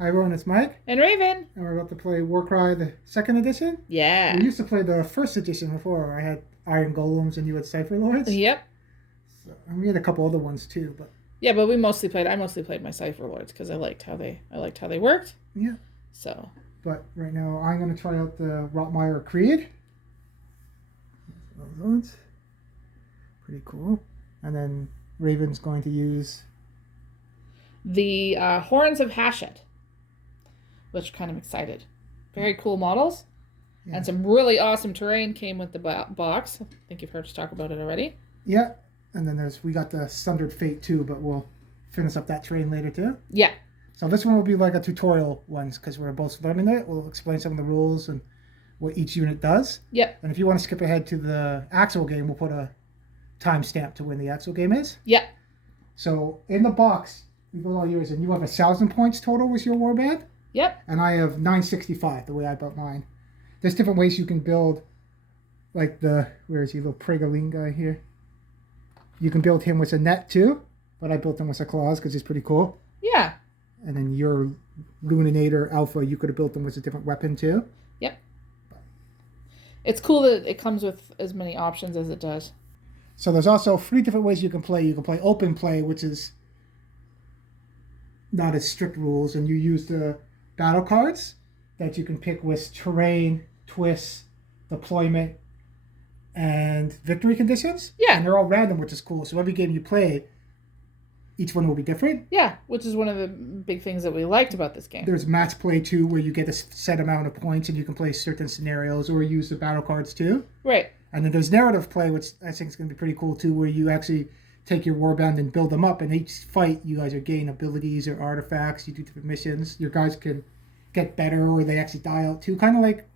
Hi everyone, it's Mike. And Raven. And we're about to play Warcry, the 2nd edition. Yeah. We used to play the 1st edition before. I had Iron Golems and you had Cypher Lords. Yep. So, and we had a couple other ones too, but yeah, but I mostly played my Cypher Lords because I liked how they worked. Yeah. So. But right now I'm going to try out the Rotmire Creed. Those ones. Pretty cool. And then Raven's going to use the Horns of Hashut, which kind of excited. Very cool models. Yeah. And some really awesome terrain came with the box. I think you've heard us talk about it already. Yeah. And then we got the Sundered Fate too, but we'll finish up that terrain later too. Yeah. So this one will be like a tutorial one because we're both learning it. We'll explain some of the rules and what each unit does. Yep. And if you want to skip ahead to the actual game, we'll put a timestamp to when the actual game is. Yep. So in the box, we built all yours, and you have 1,000 points total with your warband. Yep. And I have 965, the way I built mine. There's different ways you can build, like where is he, little Pragoline guy here? You can build him with a net too, but I built him with a claws because he's pretty cool. Yeah. And then your Luninator Alpha, you could have built them with a different weapon too. Yep. It's cool that it comes with as many options as it does. So there's also 3 different ways you can play. You can play open play, which is not as strict rules, and you use the battle cards that you can pick with terrain, twists, deployment, and victory conditions. Yeah. And they're all random, which is cool. So every game you play, each one will be different. Yeah, which is one of the big things that we liked about this game. There's match play too, where you get a set amount of points and you can play certain scenarios or use the battle cards too. Right. And then there's narrative play, which I think is going to be pretty cool too, where you actually take your warband and build them up. And each fight, you guys are gaining abilities or artifacts. You do different missions. Your guys can get better, or they actually die out too, kind of like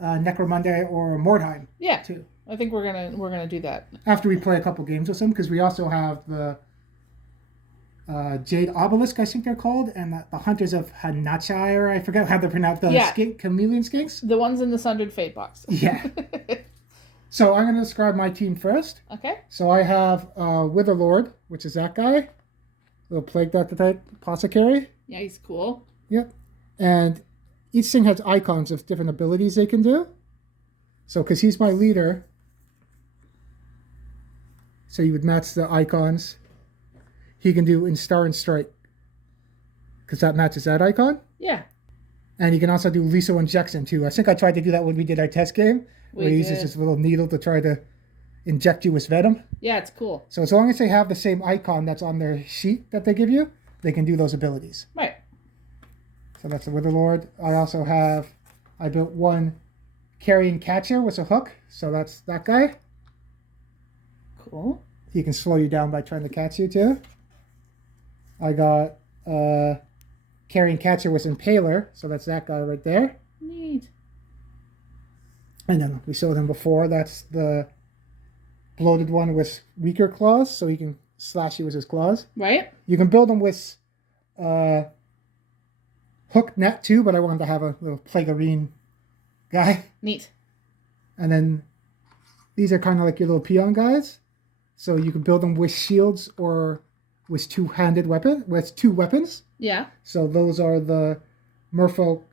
Necromunda or Mordheim. Yeah, too. I think we're gonna do that after we play a couple games with them, because we also have the Jade Obelisk, I think they're called, and the Hunters of Hanachai, or I forget how they're pronounced. The chameleon skinks. The ones in the Sundered Fate box. Yeah. So I'm going to describe my team first. Okay. So I have Witherlord, which is that guy. Little Plague Doctor type apothecary. Yeah, he's cool. Yep. And each thing has icons of different abilities they can do. So because he's my leader, so you would match the icons. He can do Instar and Strike, because that matches that icon. Yeah. And he can also do lethal injection too. I think I tried to do that when we did our test game. Where he uses this little needle to try to inject you with venom. Yeah, it's cool. So as long as they have the same icon that's on their sheet that they give you, they can do those abilities. Right. So that's the Witherlord. I built one Carrying Catcher with a hook. So that's that guy. Cool. He can slow you down by trying to catch you too. I got Carrying Catcher with Impaler. So that's that guy right there. Neat. And then we showed him before. That's the bloated one with weaker claws, so he can slash you with his claws. Right. You can build him with hook net too, but I wanted to have a little Plagarine guy. Neat. And then these are kind of like your little peon guys. So you can build them with shields or with two weapons. Yeah. So those are the Merfolk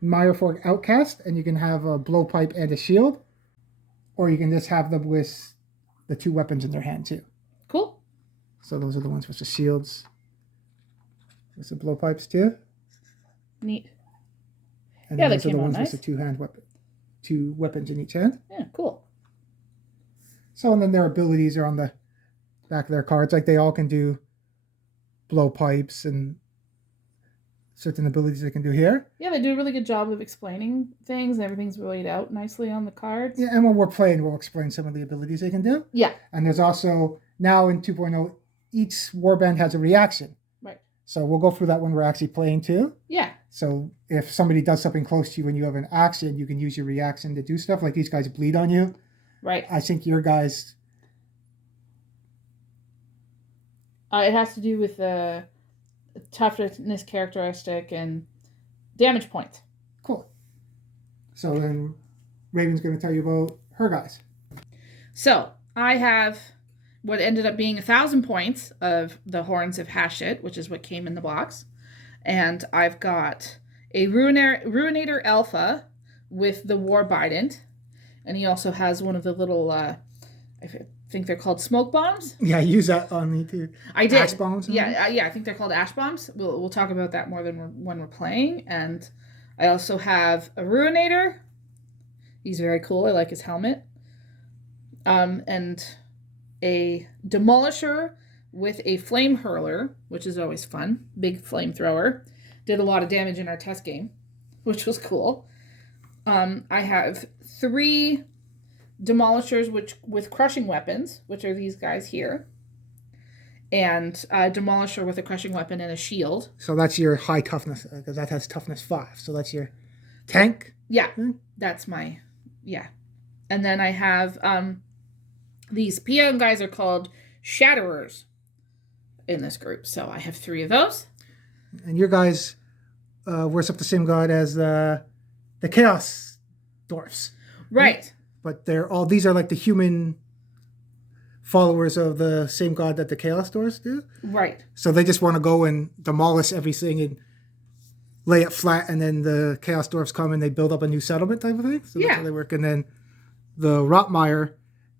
Mirefork Outcast, and you can have a blowpipe and a shield, or you can just have them with the 2 weapons in their hand too. Cool. So those are the ones with the shields, with the blowpipes too. Neat. And then those are the ones with the 2 weapons in each hand. Yeah, cool. So and then their abilities are on the back of their cards. Like they all can do blowpipes and certain abilities they can do here. Yeah, they do a really good job of explaining things, and everything's laid out nicely on the cards. Yeah, and when we're playing, we'll explain some of the abilities they can do. Yeah. And there's also, now in 2.0, each warband has a reaction. Right. So we'll go through that when we're actually playing too. Yeah. So if somebody does something close to you when you have an action, you can use your reaction to do stuff. Like these guys bleed on you. Right. I think your guys... it has to do with the toughness characteristic and damage points. Cool. So then Raven's going to tell you about her guys. So I have what ended up being 1,000 points of the Horns of Hashut, which is what came in the box. And I've got a Ruinator Alpha with the Warband. And he also has one of the little, I think they're called smoke bombs. Yeah, I use that on me too. I did. Ash bombs? Yeah, I think they're called ash bombs. We'll talk about that more than when we're playing. And I also have a Ruinator. He's very cool. I like his helmet. And a Demolisher with a Flame Hurler, which is always fun. Big flamethrower. Did a lot of damage in our test game, which was cool. I have 3 Demolishers with crushing weapons, which are these guys here. And a Demolisher with a crushing weapon and a shield. So that's your high toughness, because that has toughness 5. So that's your tank? Yeah, that's my, yeah. And then I have, these peon guys are called Shatterers in this group. So I have 3 of those. And your guys worship the same god as the Chaos Dwarfs. Right. But these are like the human followers of the same god that the Chaos Dwarfs do. Right. So they just want to go and demolish everything and lay it flat, and then the Chaos Dwarfs come and they build up a new settlement type of thing. So that's how they work. And then the Rotmire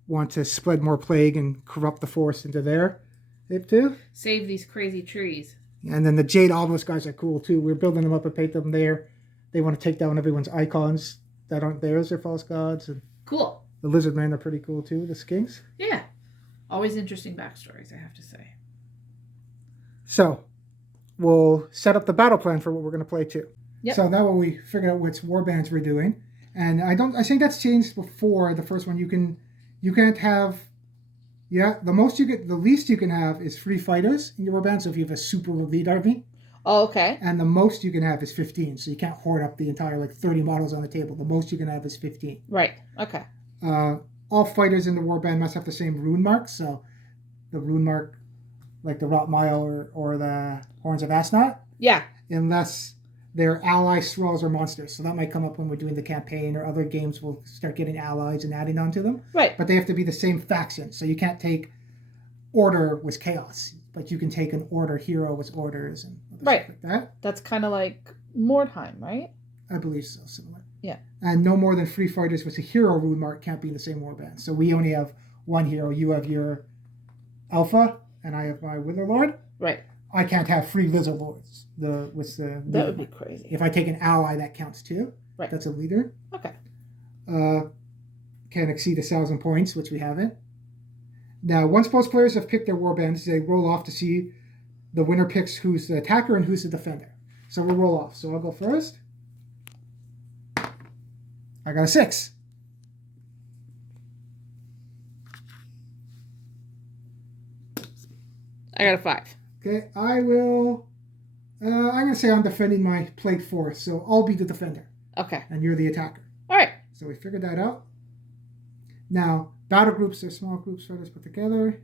want to spread more plague and corrupt the forest into their hip too. Save these crazy trees. And then the Jade Obelisk guys are cool too. We're building them up and paint them there. They want to take down everyone's icons that aren't theirs. They're false gods. And cool. the Lizard Men are pretty cool too, the Skinks. Yeah. Always interesting backstories, I have to say. So, we'll set up the battle plan for what we're going to play too. Yep. So now we figured out which warbands we're doing. And I think that's changed before the first one. You can't have, the least you can have is 3 fighters in your warband. So if you have a super elite army. Oh, okay. And the most you can have is 15. So you can't hoard up the entire 30 models on the table. The most you can have is 15. Right. Okay. All fighters in the warband must have the same rune mark. So the rune mark, like the Rotmire or the Horns of Ashnot. Yeah. Unless they're allies, thralls, or monsters. So that might come up when we're doing the campaign, or other games we'll start getting allies and adding on to them. Right. But they have to be the same faction. So you can't take Order with Chaos, but you can take an Order hero with Orders and other stuff like that. That's kind of like Mordheim, right? I believe so, similar. Yeah. And no more than 3 fighters with a hero rune mark can't be in the same warband. So we only have 1 hero. You have your Alpha, and I have my Witherlord. Right. I can't have 3 Lizard Lords. That would be crazy. If I take an ally, that counts too. Right. That's a leader. Okay. Can't exceed 1,000 points, which we haven't. Now, once both players have picked their warbands, they roll off to see the winner picks who's the attacker and who's the defender. So we'll roll off. So I'll go first. I got a 6. I got a 5. Okay, I will. I'm going to say I'm defending my plague force, so I'll be the defender. Okay. And you're the attacker. All right. So we figured that out. Now, battle groups are small groups fighters put together.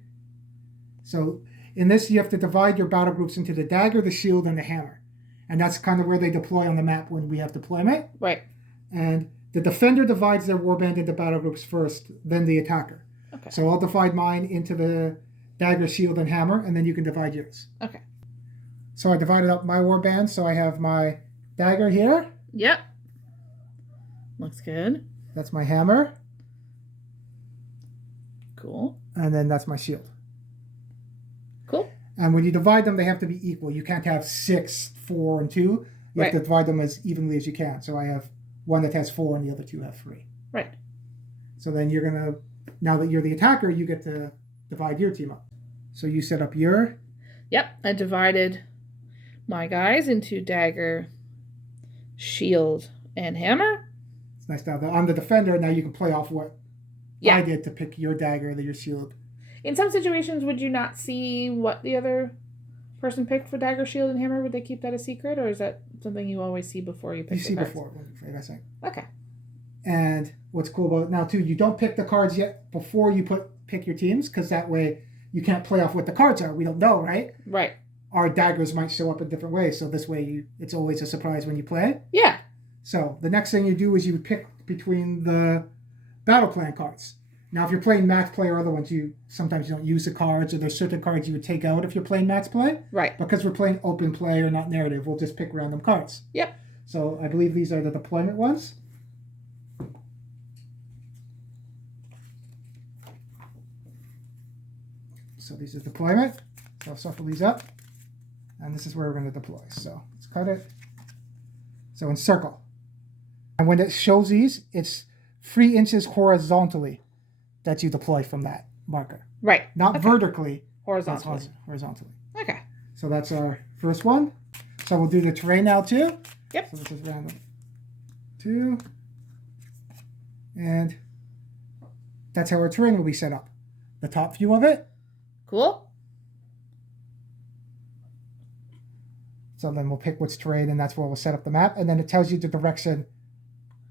So in this, you have to divide your battle groups into the dagger, the shield, and the hammer. And that's kind of where they deploy on the map when we have deployment. Right. And the defender divides their warband into battle groups first, then the attacker. Okay. So I'll divide mine into the dagger, shield, and hammer, and then you can divide yours. Okay. So I divided up my warband, so I have my dagger here. Yep. Looks good. That's my hammer. Cool. And then that's my shield. Cool. And when you divide them, they have to be equal. You can't have 6, 4, and 2. You have to divide them as evenly as you can. So I have one that has 4 and the other 2 have 3. Right. So then you're going to, now that you're the attacker, you get to divide your team up. So you set up your... Yep. I divided my guys into dagger, shield, and hammer. It's nice now that I'm the defender. Now you can play off what I did to pick your dagger or your shield. In some situations, would you not see what the other person picked for dagger, shield, and hammer? Would they keep that a secret, or is that something you always see before you pick the cards? You see before when you play, I think. Okay. And what's cool about it now, too, you don't pick the cards yet before you pick your teams, because that way you can't play off what the cards are. We don't know, right? Right. Our daggers might show up in different ways, so this way it's always a surprise when you play. So the next thing you do is you pick between the battle plan cards. Now, if you're playing match play or other ones, sometimes you don't use the cards, or there's certain cards you would take out if you're playing match play. Right. Because we're playing open play or not narrative, we'll just pick random cards. Yep. So I believe these are the deployment ones. So these are deployment. So I'll shuffle these up. And this is where we're going to deploy. So let's cut it. So in circle. And when it shows these, it's 3 inches horizontally that you deploy from that marker. Right. Not vertically. Horizontally. Horizontally. Okay. So that's our first one. So we'll do the terrain now too. Yep. So this is random 2. And that's how our terrain will be set up. The top view of it. Cool. So then we'll pick which terrain, and that's where we'll set up the map. And then it tells you the direction.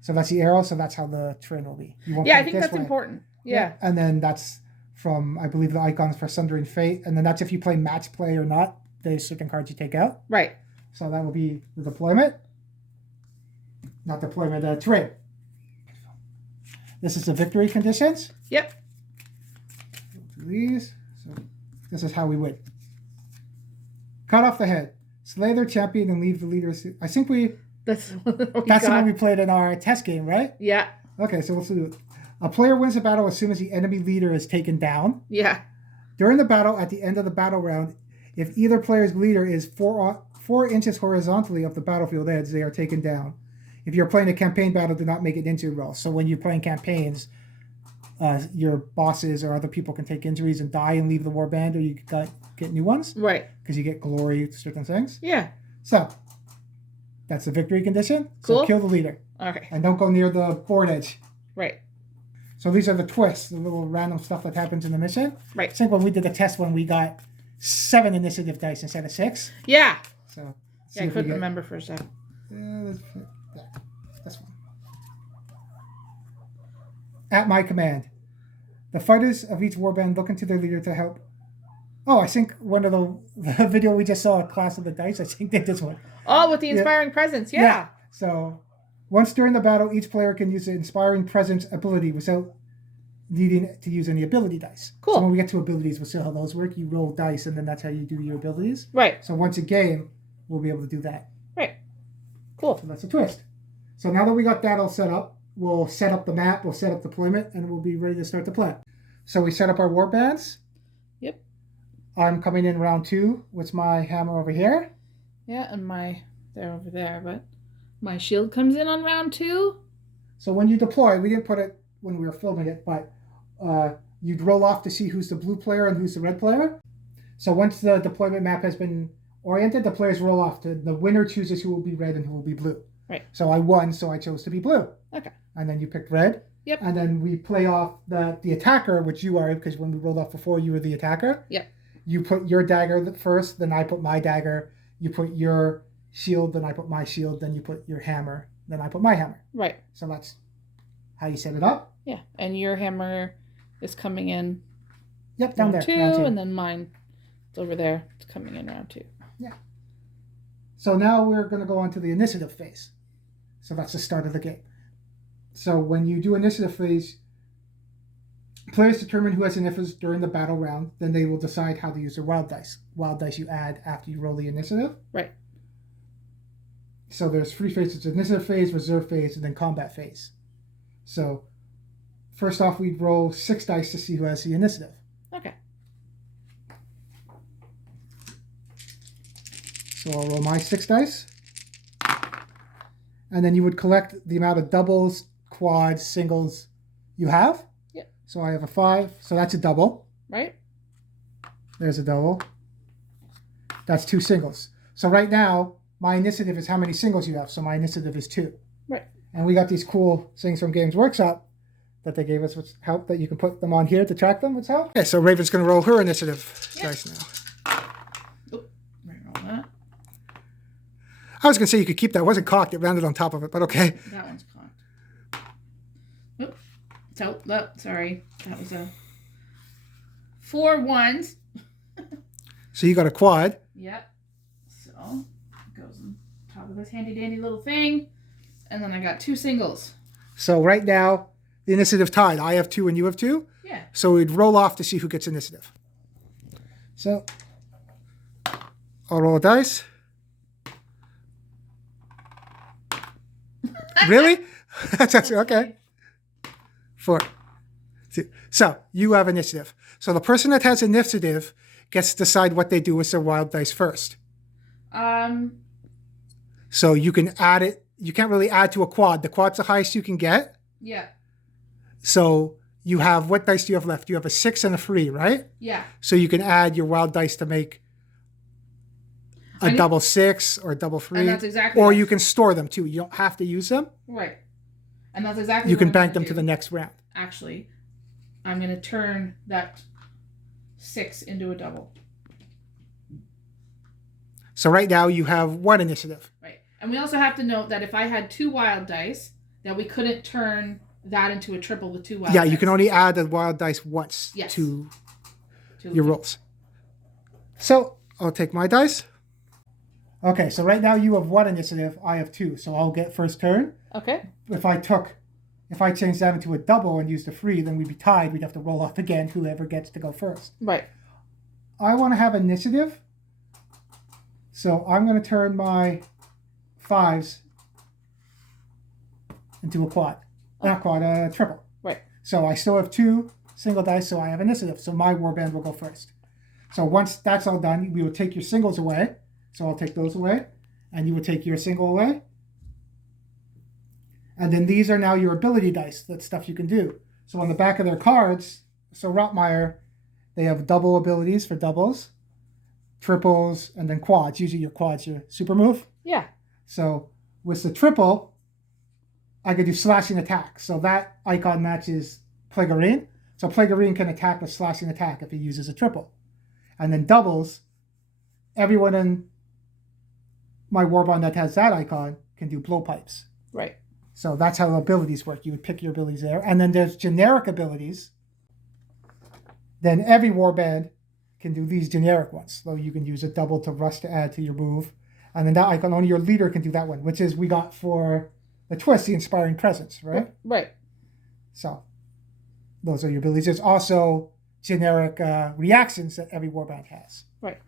So that's the arrow, so that's how the terrain will be. You won't I think that's important. Yeah. And then that's from, I believe, the icons for Sundering Fate. And then that's if you play match play or not. There's certain cards you take out. Right. So that will be the deployment. Not deployment, terrain. This is the victory conditions. Yep. Do these. So this is how we win. Cut off the head. Slay their champion and leave the leaders. I think That's the one we played in our test game, right? Yeah. Okay, so let's do it. A player wins a battle as soon as the enemy leader is taken down. Yeah. During the battle, at the end of the battle round, if either player's leader is 4 inches horizontally of the battlefield edge, they are taken down. If you're playing a campaign battle, do not make it into roll. So when you're playing campaigns, your bosses or other people can take injuries and die and leave the warband, or you get new ones. Right. Because you get glory, certain things. Yeah. So that's the victory condition. Cool. So kill the leader. Okay. And don't go near the board edge. Right. So these are the twists, the little random stuff that happens in the mission. Right. I think when we did the test one, we got 7 initiative dice instead of 6. Yeah. So I couldn't remember for a second. This one. At my command, the fighters of each warband look into their leader to help. Oh, I think one of the video we just saw, Class of the Dice, I think did this one. Oh, with the inspiring presence, yeah. So once during the battle, each player can use the inspiring presence ability without needing to use any ability dice. Cool. So when we get to abilities, we'll see how those work. You roll dice, and then that's how you do your abilities. Right. So once a game, we'll be able to do that. Right. Cool. So that's a twist. So now that we got that all set up, we'll set up the map, we'll set up deployment, and we'll be ready to start the play. So we set up our warbands. Yep. I'm coming in round 2 with my hammer over here. Yeah, and they're over there, but my shield comes in on round 2. So when you deploy, we didn't put it when we were filming it, but you'd roll off to see who's the blue player and who's the red player. So once the deployment map has been oriented, the players roll off. The winner chooses who will be red and who will be blue. Right. So I won, so I chose to be blue. Okay. And then you picked red. Yep. And then we play off the attacker, which you are, because when we rolled off before, you were the attacker. Yep. You put your dagger first, then I put my dagger. You put your shield, then I put my shield. Then you put your hammer, then I put my hammer. Right. So that's how you set it up. Yeah, and your hammer is coming in. Yep, down there. Round 2, and then mine is over there. It's coming in round 2. Yeah. So now we're going to go on to the initiative phase. So that's the start of the game. So when you do initiative phase, players determine who has initiatives during the battle round. Then they will decide how to use their wild dice. Wild dice you add after you roll the initiative. Right. So there's 3 phases: initiative phase, reserve phase, and then combat phase. So first off, we'd roll 6 dice to see who has the initiative. Okay. So I'll roll my 6 dice. And then you would collect the amount of doubles, quads, singles you have. Yep. So I have a 5. So that's a double. Right. There's a double. That's 2 singles. So right now, my initiative is how many singles you have. So my initiative is 2. Right. And we got these cool things from Games Workshop that they gave us, which help that you can put them on here to track them, which help. Okay, so Raven's going to roll her initiative dice now. Oop, right on that. I was going to say you could keep that. It wasn't cocked. It landed on top of it, but okay. That one's cocked. Oop. So, oh, sorry. That was a 4 ones. So you got a quad. Yep. So, it goes on top of this handy dandy little thing. And then I got 2 singles. So right now, the initiative tied. I have 2 and you have 2. Yeah. So we'd roll off to see who gets initiative. So I'll roll a dice. Really? That's okay. 4. So you have initiative. So the person that has initiative gets to decide what they do with their wild dice first. So you can add it. You can't really add to a quad. The quad's the highest you can get. Yeah. So you have, what dice do you have left? You have a 6 and a 3, right? Yeah. So you can add your wild dice to make a double 6 or a double 3. And that's exactly. Or you can store them too. You don't have to use them. Right. And that's exactly. You can bank them to the next round. Actually, I'm going to turn that 6 into a double. So right now you have 1 initiative. Right. And we also have to note that if I had 2 wild dice, that we couldn't turn that into a triple with 2 wild dice. Yeah, you can only add the wild dice once to your rolls. So I'll take my dice. Okay, so right now you have 1 initiative, I have 2, so I'll get first turn. Okay. If I changed that into a double and used a 3, then we'd be tied. We'd have to roll off again, whoever gets to go first. Right. I want to have initiative, so I'm going to turn my 5s into a quad. Not quad, a triple. Right. So I still have 2 single dice, so I have initiative. So my warband will go first. So once that's all done, we will take your singles away. So I'll take those away, and you would take your single away. And then these are now your ability dice. That's stuff you can do. So on the back of their cards, so Rotmire, they have double abilities for doubles, triples, and then quads. Usually your quads, your super move. Yeah. So with the triple, I could do slashing attack. So that icon matches Plagarine. So Plagarine can attack with slashing attack if he uses a triple. And then doubles, everyone in my warband that has that icon can do blowpipes. Right. So that's how abilities work. You would pick your abilities there. And then there's generic abilities. Then every warband can do these generic ones. So you can use a double to rush to add to your move. And then that icon, only your leader can do that one, which is we got for the twist, the Inspiring Presence, right? Right. So those are your abilities. There's also generic reactions that every warband has. Right.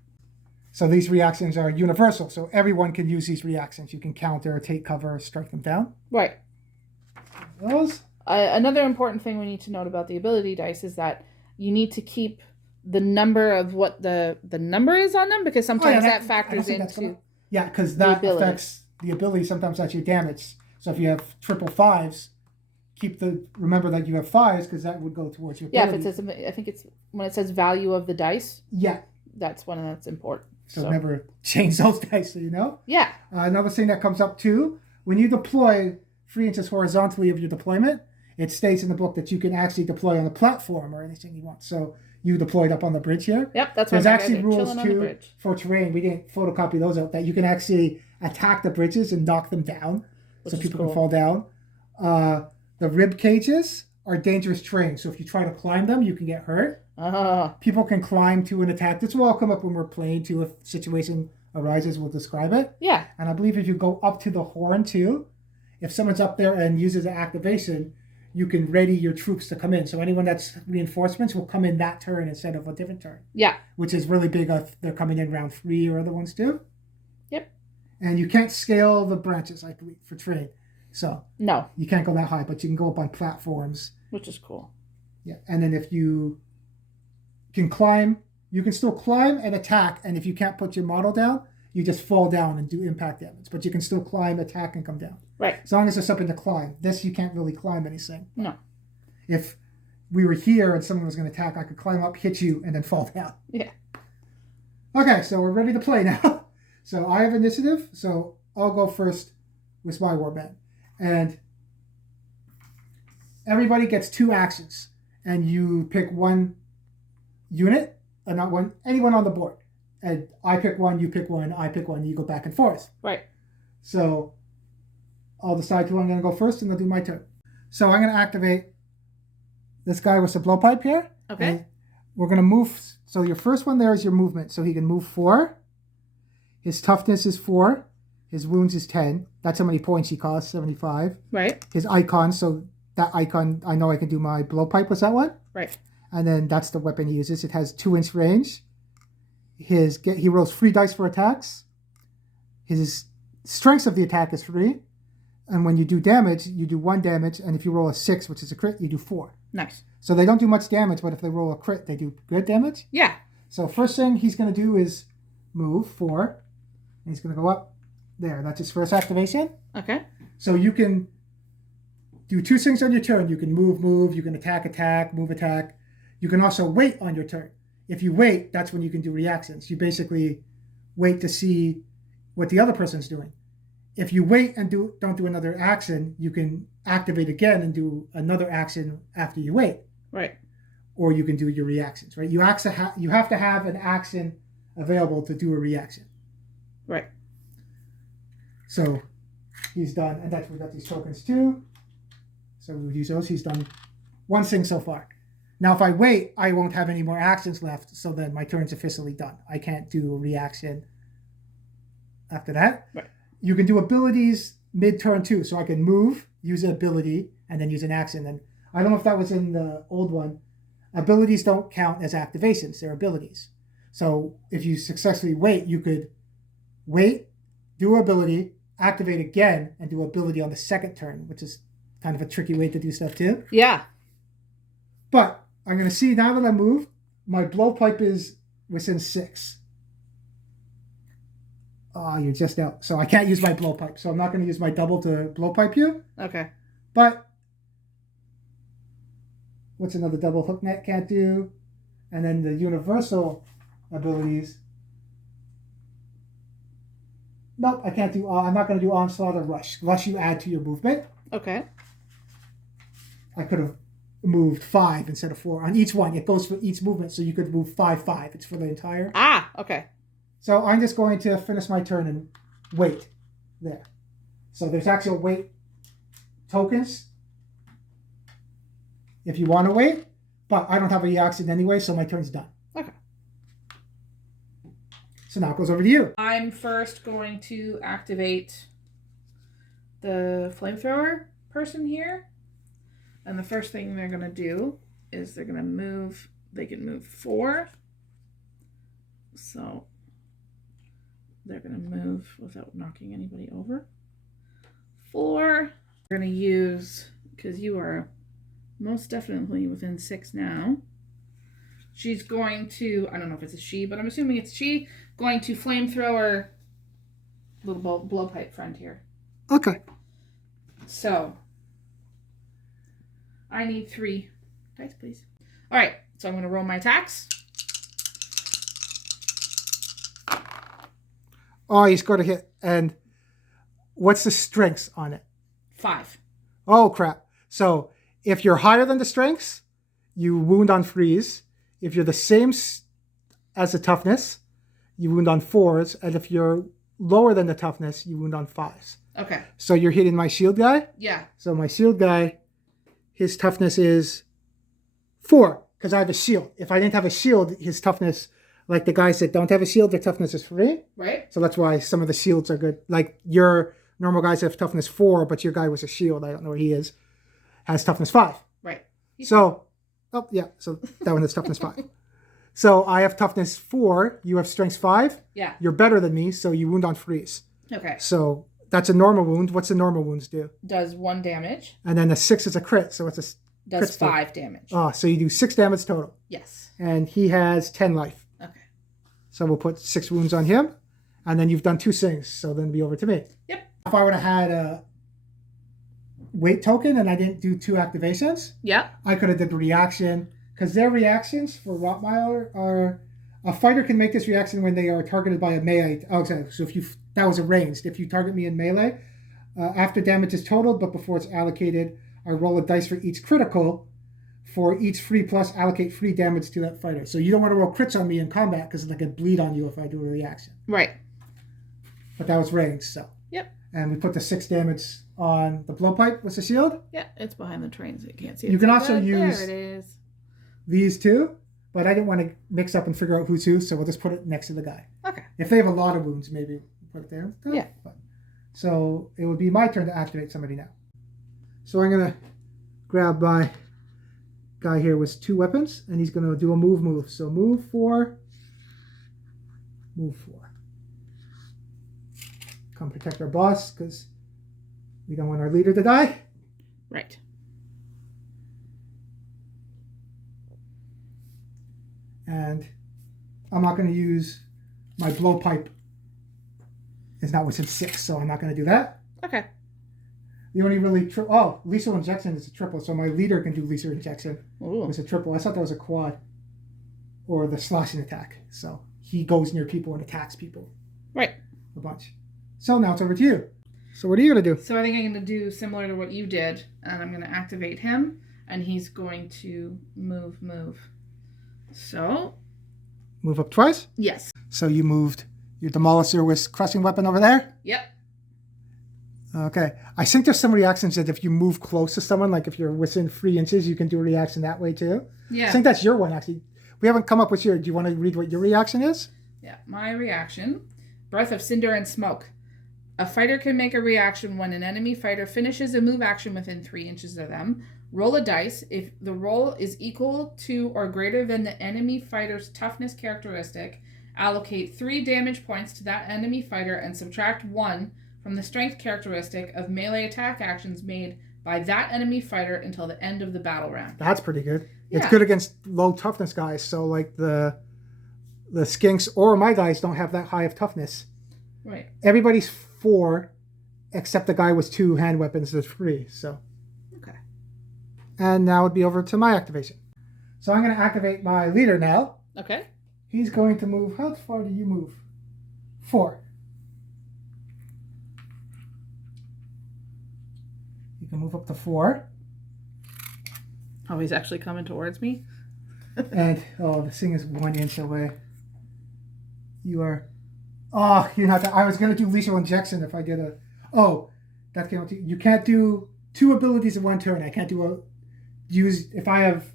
So these reactions are universal. So everyone can use these reactions. You can counter, take cover, strike them down. Right. Those. Another important thing we need to note about the ability dice is that you need to keep the number of what the number is on them, because sometimes that factors into. Yeah, because that affects the ability. Sometimes that's your damage. So if you have triple 5s, remember that you have 5s, because that would go towards your ability. Yeah, if it says, I think it's when it says value of the dice. Yeah. That's when that's important. So never change those dice, so you know. Yeah. Another thing that comes up too, when you deploy 3 inches horizontally of your deployment, it states in the book that you can actually deploy on a platform or anything you want. So you deployed up on the bridge here. Yep, that's There's actually rules too for terrain. We didn't photocopy those out, that you can actually attack the bridges and knock them down, so people can fall down. The rib cages are dangerous terrain, so if you try to climb them, you can get hurt. People can climb to an attack. This will all come up when we're playing too. If a situation arises, we'll describe it. Yeah. And I believe if you go up to the horn too, if someone's up there and uses an activation, you can ready your troops to come in. So anyone that's reinforcements will come in that turn instead of a different turn. Yeah. Which is really big if they're coming in round 3 or other ones too. Yep. And you can't scale the branches, I believe, for terrain. So no, you can't go that high, but you can go up on platforms. Which is cool. Yeah. And then if you can climb, you can still climb and attack. And if you can't put your model down, you just fall down and do impact damage. But you can still climb, attack, and come down. Right. As long as there's something to climb. This, you can't really climb anything. No. If we were here and someone was going to attack, I could climb up, hit you, and then fall down. Yeah. Okay, so we're ready to play now. So I have initiative, so I'll go first with my warband. And everybody gets 2 actions. And you pick one unit, not one, anyone on the board. And I pick one, you pick one, I pick one, you go back and forth. Right. So I'll decide who I'm going to go first, and they'll do my turn. So I'm going to activate this guy with the blowpipe here. Okay. And we're going to move. So your first one there is your movement. So he can move 4. His toughness is 4. His wounds is 10. That's how many points he costs, 75. Right. His icon, so that icon, I know I can do my blowpipe. Was that one? Right. and then that's the weapon he uses. It has 2-inch range. He rolls 3 dice for attacks. His strength of the attack is 3. And when you do damage, you do 1 damage. And if you roll a 6, which is a crit, you do 4. Nice. So they don't do much damage, but if they roll a crit, they do good damage. Yeah. So first thing he's going to do is move 4. And he's going to go up there. That's his first activation. Okay. So you can do 2 things on your turn. You can move. You can attack, move, attack. You can also wait on your turn. If you wait, that's when you can do reactions. You basically wait to see what the other person's doing. If you wait and don't do another action, you can activate again and do another action after you wait. Right. Or you can do your reactions, right? You have to have an action available to do a reaction. Right. So he's done, and that's we got these tokens too. So we'll use those. He's done 1 thing so far. Now if I wait, I won't have any more actions left, so then my turn's officially done. I can't do a reaction after that. Right. You can do abilities mid-turn too, so I can move, use an ability, and then use an action. And I don't know if that was in the old one. Abilities don't count as activations; they're abilities. So if you successfully wait, you could wait, do ability, activate again, and do ability on the second turn, which is kind of a tricky way to do stuff too. Yeah. But I'm going to see now that I move, my blowpipe is within 6. Oh, you're just out. So I can't use my blowpipe. So I'm not going to use my double to blowpipe you. Okay. But what's another double hook net can't do? And then the universal abilities. Nope, I can't do. I'm not going to do onslaught or rush. Rush you add to your movement. Okay. I could have moved 5 instead of 4 on each one. It goes for each movement, so you could move 5. It's for the entire. Ah, okay. So I'm just going to finish my turn and wait there. So there's actual wait tokens if you want to wait, but I don't have a reaction anyway, so my turn's done. Okay. So now it goes over to you. I'm first going to activate the flamethrower person here. And the first thing they're going to do is they're going to move. They can move 4. So they're going to move without knocking anybody over. 4. We're going to use, because you are most definitely within 6 now. She's going to, I don't know if it's a she, but I'm assuming it's she, going to flamethrower little blowpipe friend here. Okay. So I need 3 dice, please. All right, so I'm going to roll my attacks. Oh, he's got to hit. And what's the strengths on it? 5. Oh, crap. So if you're higher than the strengths, you wound on 3s. If you're the same as the toughness, you wound on 4s. And if you're lower than the toughness, you wound on 5s. Okay. So you're hitting my shield guy? Yeah. So my shield guy, his toughness is 4, because I have a shield. If I didn't have a shield, his toughness, like the guys that don't have a shield, their toughness is 3. Right. So that's why some of the shields are good. Like your normal guys have toughness 4, but your guy with a shield, I don't know where he is, has toughness 5. Right. So, oh, yeah, so that one has toughness 5. So I have toughness 4, you have strength 5. Yeah. You're better than me, so you wound on 3s. Okay. So that's a normal wound. What's the normal wounds do? Does 1 damage. And then a 6 is a crit, so it's a Does 5 damage. Oh, so you do 6 damage total. Yes. And he has 10 life. Okay. So we'll put 6 wounds on him. And then you've done 2 things, so then it'll be over to me. Yep. If I would have had a weight token and I didn't do 2 activations, Yeah. I could have did the reaction. Because their reactions for Rotmire are... A fighter can make this reaction when they are targeted by a melee. Oh, exactly. So that was a ranged. If you target me in melee, after damage is totaled, but before it's allocated, I roll a dice for each critical. For each 3+, allocate 3 damage to that fighter. So you don't want to roll crits on me in combat because I could bleed on you if I do a reaction. Right. But that was ranged, so. Yep. And we put the 6 damage on the blowpipe with the shield. Yeah, it's behind the train, so you can't see it. You can also use there it is. These 2, but I didn't want to mix up and figure out who's who, so we'll just put it next to the guy. Okay. If they have a lot of wounds, maybe put it there. Yeah. So it would be my turn to activate somebody now. So I'm going to grab my guy here with 2 weapons, and he's going to do a move. So move 4. Move 4. Come protect our boss, because we don't want our leader to die. Right. And I'm not going to use my blowpipe. It's not within 6, so I'm not going to do that. Okay. The only really lethal injection is a triple, so my leader can do lethal injection. Ooh. It's a triple. I thought that was a quad, or the slashing attack. So he goes near people and attacks people. Right. A bunch. So now it's over to you. So what are you going to do? So I think I'm going to do similar to what you did, and I'm going to activate him, and he's going to move. So. Move up twice? Yes. So you moved your demolisher with crushing weapon over there? Yep. Okay. I think there's some reactions that if you move close to someone, like if you're within 3 inches, you can do a reaction that way too. Yeah. I think that's your one, actually. We haven't come up with your... Do you want to read what your reaction is? Yeah. My reaction. Breath of Cinder and Smoke. A fighter can make a reaction when an enemy fighter finishes a move action within 3 inches of them. Roll a dice. If the roll is equal to or greater than the enemy fighter's toughness characteristic, allocate 3 damage points to that enemy fighter and subtract 1 from the strength characteristic of melee attack actions made by that enemy fighter until the end of the battle round. That's pretty good. Yeah. It's good against low toughness guys. So like the skinks or my guys don't have that high of toughness. Right. Everybody's 4, except the guy with 2 hand weapons is 3. So. Okay. And now it'd be over to my activation. So I'm going to activate my leader now. Okay. He's going to move. How far do you move? 4. You can move up to 4. Oh, he's actually coming towards me? And, this thing is 1 inch away. You are... Oh, you're not... I was going to do lethal injection if I did a... Oh, that came out to... You can't do 2 abilities in 1 turn. I can't do if I have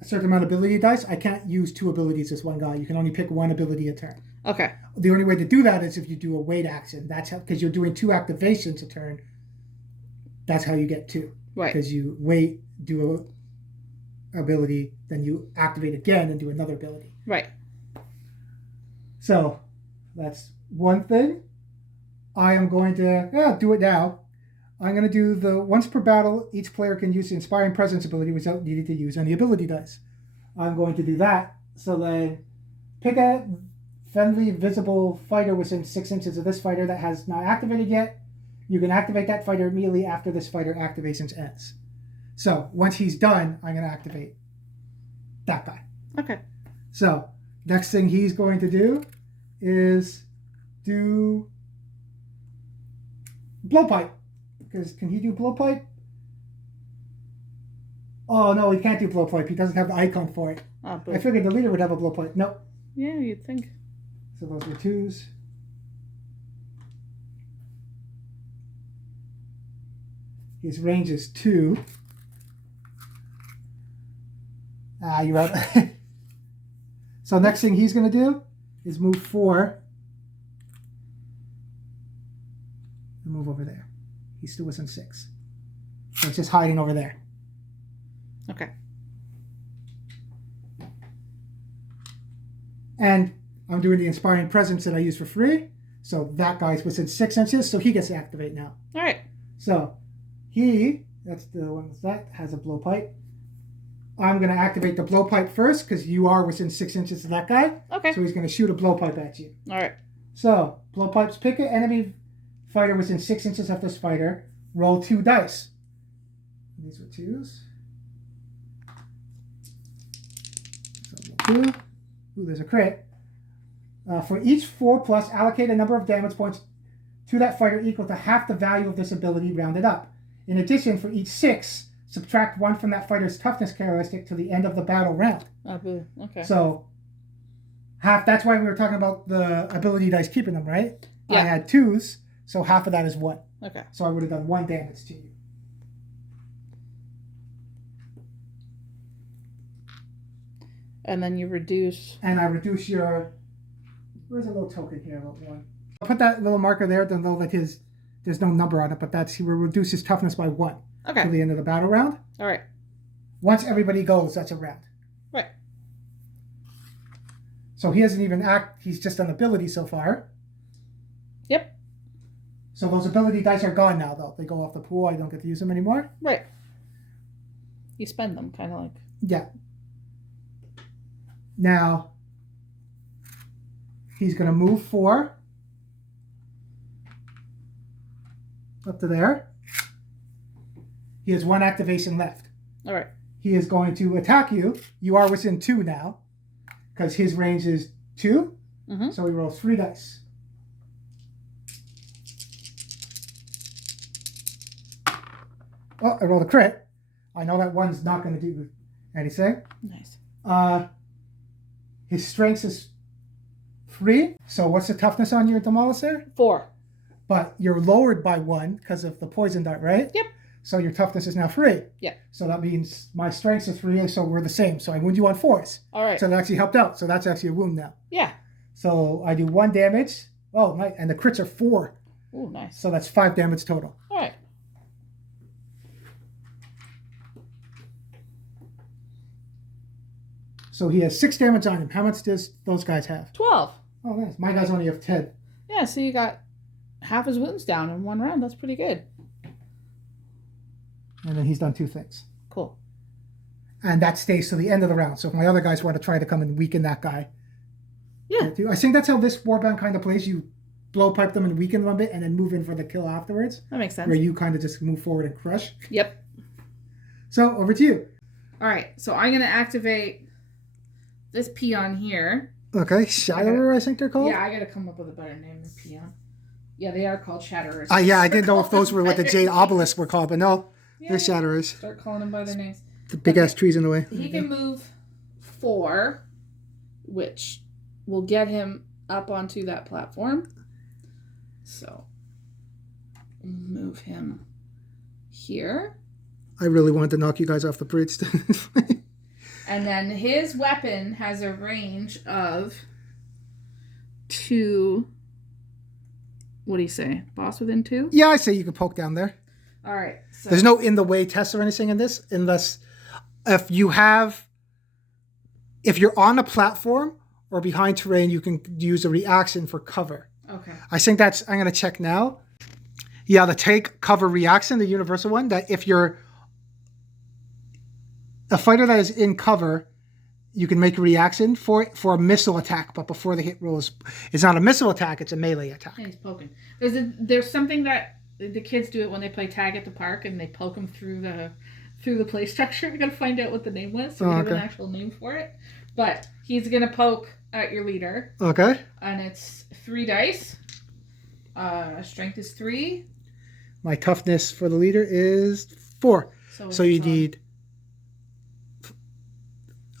a certain amount of ability dice, I can't use 2 abilities as one guy. You can only pick 1 ability a turn. Okay. The only way to do that is if you do a wait action. That's how... Because you're doing 2 activations a turn. That's how you get 2. Right. Because you wait, do a ability, then you activate again and do another ability. Right. So, that's one thing. I am going to do it now. I'm going to do the once per battle, each player can use the Inspiring Presence ability without needing to use any ability dice. I'm going to do that. So then, pick a friendly visible fighter within 6 inches of this fighter that has not activated yet. You can activate that fighter immediately after this fighter activation ends. So, once he's done, I'm going to activate that guy. Okay. So, next thing he's going to do is do blowpipe. Because can he do blowpipe? Oh, no, he can't do blowpipe. He doesn't have the icon for it. Oh, I figured the leader would have a blowpipe. Nope. Yeah, you'd think. So those are 2s. His range is 2. You're out. So next thing he's going to do is move 4. And move over there. He's still within 6. So it's just hiding over there. Okay. And I'm doing the Inspiring Presence that I use for free. So that guy's within 6 inches, so he gets to activate now. All right. So that's the one that has a blowpipe. I'm going to activate the blowpipe first because you are within 6 inches of that guy. Okay. So he's going to shoot a blowpipe at you. All right. So, blowpipes, pick an enemy fighter within 6 inches of this fighter. Roll 2 dice. These are 2s. So, roll 2. Ooh, there's a crit. For each 4+, allocate a number of damage points to that fighter equal to half the value of this ability rounded up. In addition, for each 6, subtract 1 from that fighter's toughness characteristic to the end of the battle round. Oh, boo. Okay. So, half. That's why we were talking about the ability dice keeping them, right? Yeah. I had 2s, so half of that is 1. Okay. So I would have done 1 damage to you. And then you reduce. And I reduce your... Where's a little token here about 1? I'll put that little marker there to know that there's no number on it, but he will reduce his toughness by 1 Okay. to the end of the battle round. All right. Once everybody goes, that's a round. Right. So he hasn't even he's just done ability so far. Yep. So those ability dice are gone now, though. They go off the pool. I don't get to use them anymore. Right. You spend them, kind of like. Yeah. Now, he's going to move 4 up to there. He has 1 activation left. All right. He is going to attack you. You are within 2 now, because his range is 2. Mm-hmm. So he rolls 3 dice. Oh, I rolled a crit. I know that one's not going to do anything. Nice. His strength is 3. So what's the toughness on your Demolisher? 4. But you're lowered by 1 because of the poison dart, right? Yep. So your toughness is now 3. Yeah. So that means my strength is 3, so we're the same. So I wound you on 4s. All right. So that actually helped out. So that's actually a wound now. Yeah. So I do 1 damage. Oh, nice. And the crits are 4. Oh, nice. So that's 5 damage total. All right. So he has 6 damage on him. How much does those guys have? 12. Oh, nice. My guys only have 10. Yeah, so you got half his wounds down in 1 round. That's pretty good. And then he's done 2 things. Cool. And that stays to the end of the round. So if my other guys want to try to come and weaken that guy. Yeah. I think that's how this warband kind of plays. You blowpipe them and weaken them a bit and then move in for the kill afterwards. That makes sense. Where you kind of just move forward and crush. Yep. So over to you. All right. So I'm going to activate this peon here. Okay. Shatterer, I think they're called? Yeah, I got to come up with a better name than peon. Yeah, they are called Shatterers. Yeah, I didn't know if those were what the Jade Obelisks were called, but no, they're Shatterers. Start calling them by their names. The big-ass trees in the way. He can move 4, which will get him up onto that platform. So, move him here. I really wanted to knock you guys off the bridge. And then his weapon has a range of 2... What do you say? Boss within 2? Yeah, I say you can poke down there. All right. So there's no in the way test or anything in this, unless if you're on a platform or behind terrain, you can use a reaction for cover. Okay. I think I'm going to check now. Yeah, the take cover reaction, the universal one, that if you're a fighter that is in cover, you can make a reaction for a missile attack, but before the hit rolls, it's not a missile attack, it's a melee attack. And he's poking. There's something that the kids do it when they play tag at the park, and they poke him through the play structure. I gotta find out what the name was, so we have an actual name for it. But he's gonna poke at your leader. Okay. And it's 3 dice. Strength is 3. My toughness for the leader is 4. So you need...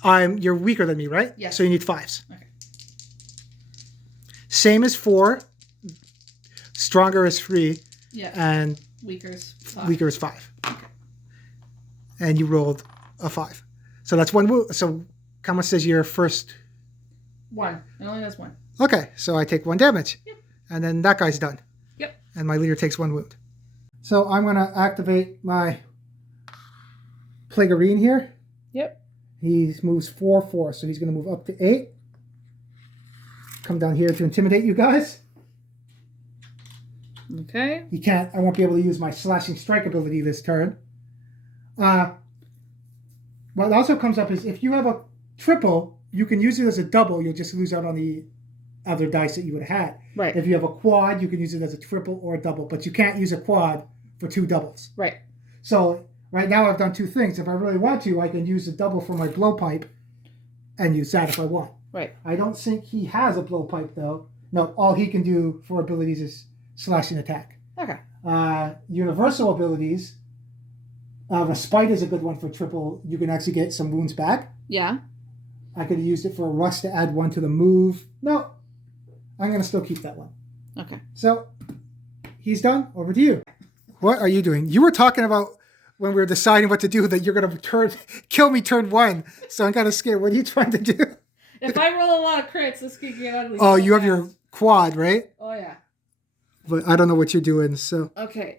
You're weaker than me, right? Yes. So you need 5s. Okay. Same as 4. Stronger is 3. Yeah. And weaker is 5. Weaker is 5. Okay. And you rolled a 5. So that's 1 wound. So how much does your first? 1. It only does 1. Okay. So I take 1 damage. Yep. And then that guy's done. Yep. And my leader takes 1 wound. So I'm going to activate my Plagarine here. Yep. He moves 4, so he's going to move up to 8. Come down here to intimidate you guys. Okay. I won't be able to use my slashing strike ability this turn. What also comes up is if you have a triple, you can use it as a double. You'll just lose out on the other dice that you would have had. Right. If you have a quad, you can use it as a triple or a double, but you can't use a quad for 2 doubles. Right. So right now I've done 2 things. If I really want to, I can use a double for my blowpipe and use that if I want. Right. I don't think he has a blowpipe though. No, all he can do for abilities is slash and attack. Okay. Universal abilities. Respite is a good one for triple. You can actually get some wounds back. Yeah. I could have used it for a rush to add 1 to the move. No. I'm going to still keep that one. Okay. So, he's done. Over to you. What are you doing? You were talking about when we were deciding what to do that you're going to kill me turn 1. So I'm kind of scared. What are you trying to do? If I roll a lot of crits, this could get ugly. Oh, you have your quad, right? Oh, yeah. But I don't know what you're doing, so. Okay.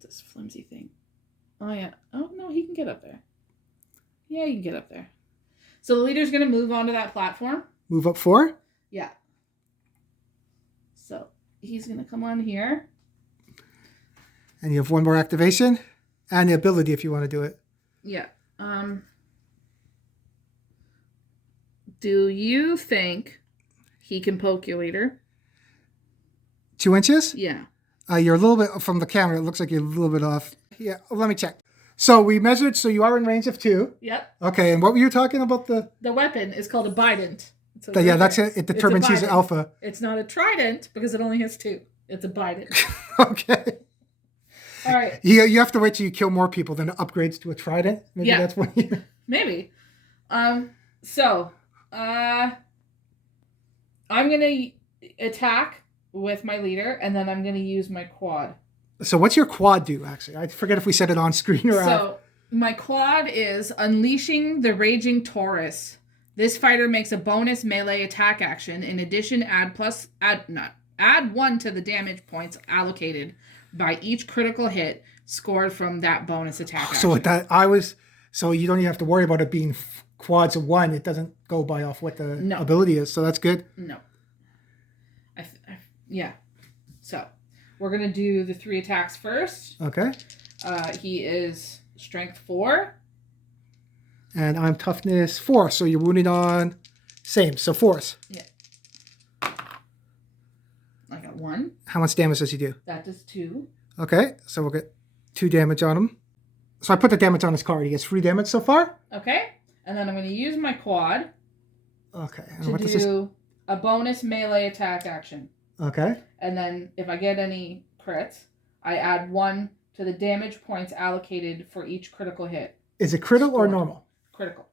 This flimsy thing. Oh, yeah. Oh, no, he can get up there. Yeah, you can get up there. So the leader's going to move onto that platform. Move up 4? Yeah. So he's going to come on here. And you have 1 more activation and the ability if you want to do it. Yeah. Do you think he can poke your leader? 2 inches? Yeah. You're a little bit from the camera. It looks like you're a little bit off. Yeah, let me check. So we measured. So you are in range of 2. Yep. Okay, and what were you talking about? The weapon is called a bident. yeah, that's it. It determines he's an alpha. It's not a trident because it only has 2. It's a bident. Okay. All right. You have to wait till you kill more people, then it upgrades to a trident. Maybe that's when you... Maybe. So, I'm going to attack with my leader, and then I'm going to use my quad. So what's your quad do, actually? I forget if we said it on screen or So, my quad is Unleashing the Raging Taurus. This fighter makes a bonus melee attack action. In addition, add 1 to the damage points allocated by each critical hit scored from that bonus attack action. So you don't even have to worry about it being quads of 1. It doesn't go by off what the ability is. So that's good. No. Yeah. So we're going to do the 3 attacks first. Okay. He is strength 4. And I'm toughness 4. So you're wounded on same. So 4s. Yeah. I got 1. How much damage does he do? That does 2. Okay. So we'll get 2 damage on him. So I put the damage on his card. He gets 3 damage so far. Okay. And then I'm going to use my quad. Okay. To do a bonus melee attack action. Okay. And then if I get any crits, I add 1 to the damage points allocated for each critical hit. Is it critical or normal? Critical.